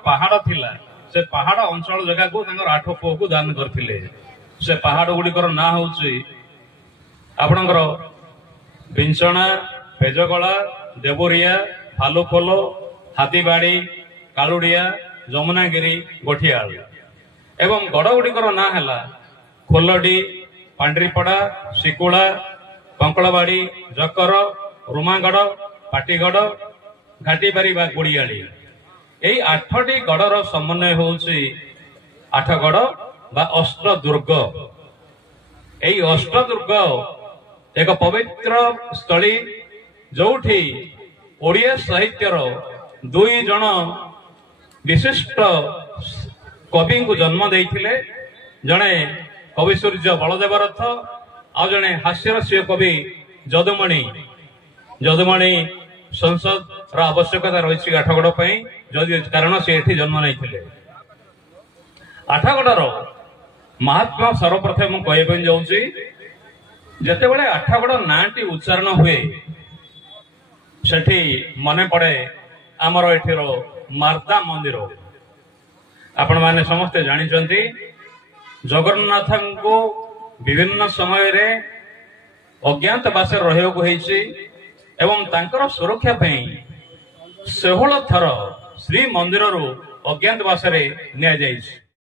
पहाड़ थिला से पहाड़ अंचल जगह को 8 पुओ को दान करथिले। से पहाड़ गुड़िकर ना होउची आपणकर बिंचणा, पेजगला, देवरिया, भालुखोल, हाथीबाड़ी, कालुड़िया, जमुनागिरी, गोठियाल एवं गड़ गुड़िकर ना है खोलडी, पांड्रीपड़ा, शिकुड़ा, कंकड़बाड़ी, जकर, रुमागड़, पाटीगड़, घाटीबारी बा गुड़ियाड़ी। यही 8टी गड़र समन्वय होउची 8 गड़ बा अष्टदुर्ग। यही अष्टदुर्ग एक पवित्र स्थली जोठी ओडिया साहित्यर 2 जन विशिष्ट कवि को जन्म देइथिले। जने कवि सूर्य बलदेव रथ आ जने हास्यरस्य कवि जदुमणि। जदुमणि संसद रा आवश्यकता रही 8गड़ जदि कारण से एठी जन्म नहीं। 8गड़ महात्मा सर्वप्रथम कहवाई जाऊँगी जिते बड़े 8गड़ नाटी उच्चारण हुए सेठी मन पड़े आमर एठिर मार्दा मंदिर। आपण माने समस्ते जानिचंती जगन्नाथ को विभिन्न समय रे अज्ञातवास रहिବାକୁ ହେଇଛି एवं तांकर सुरक्षा 16 थर श्री मंदिर अज्ञातवास रे निया जाइछि।